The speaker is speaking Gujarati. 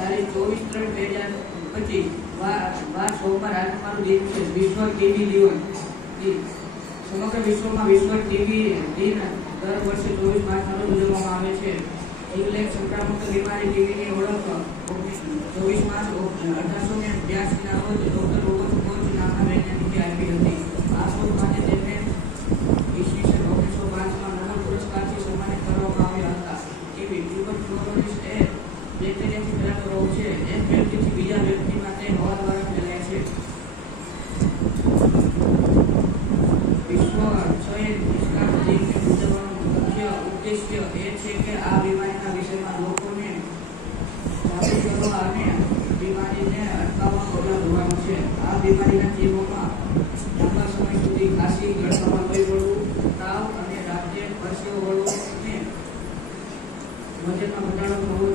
તારીખ ચોવીસ ત્રણ બે હજાર પચીસ વાર સોમવાર આત્માનું દિન છે. વિશ્વ ટીવી દિવસ. સમગ્ર વિશ્વમાં વિશ્વ ટીવી દિન દર વર્ષે ચોવીસ માર્ચના રોજ ઉજવવામાં આવે છે. ઇંગ્લેન્ડ સંક્રામક બીમારી ટીવીની ઓળખ ઉદ્દેશ્ય એ છે કે આ બીમારીના વિષયમાં લોકોને જાગૃત કરવા અને બીમારીને અટકાવવા પગલાં ભરવાનું છે. આ બીમારીના જીવોમાં લાંબા સમય સુધી ખાંસી, ગળામાં લોહી વળવું, તાવ અને રાત્રે પરસેવો વળવું અને વજનમાં ઘટાડો થવો